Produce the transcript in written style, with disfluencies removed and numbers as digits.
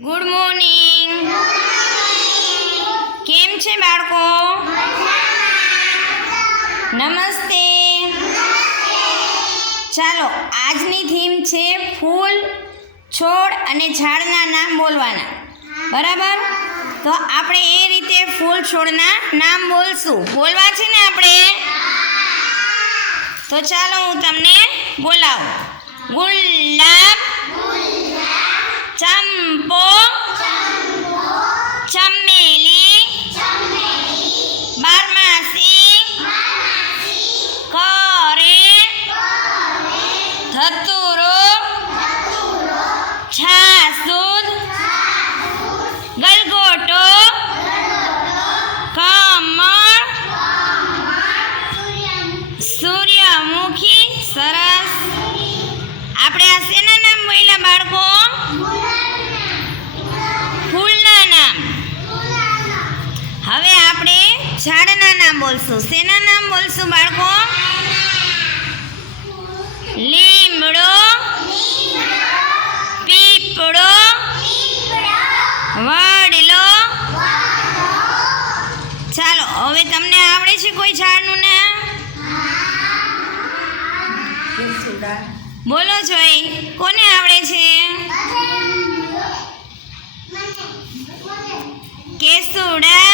Good morning. કેમ છે બાળકો? નમસ્તે. ચાલો, આજની થીમ છે ફૂલ, છોડ અને ઝાડના નામ બોલવાના. બરાબર? તો આપણે એ રીતે ફૂલ છોડના નામ બોલશું. બોલવા છે ને આપણે? તો ચાલો હું તમને બોલાવું. ગુલાબ, ચંપો, ચમેલી, બારમાસી, કરેણ, ધતુરો, છાસુદ, ગલગોટો, કમળ, સૂર્યમુખી. સરસ. આપણે આ શેના નામ બોલ્યા બાળકો? ફૂલના નામ. હવે આપણે ઝાડના નામ બોલશું. શેના નામ બોલશું બાળકો? લીમડો, પીપળો, વડલો. ચાલો, હવે તમને આવડે છે કોઈ ઝાડનું નામ? બોલો જોઈ, કોને આવડે છે? કેસુડા,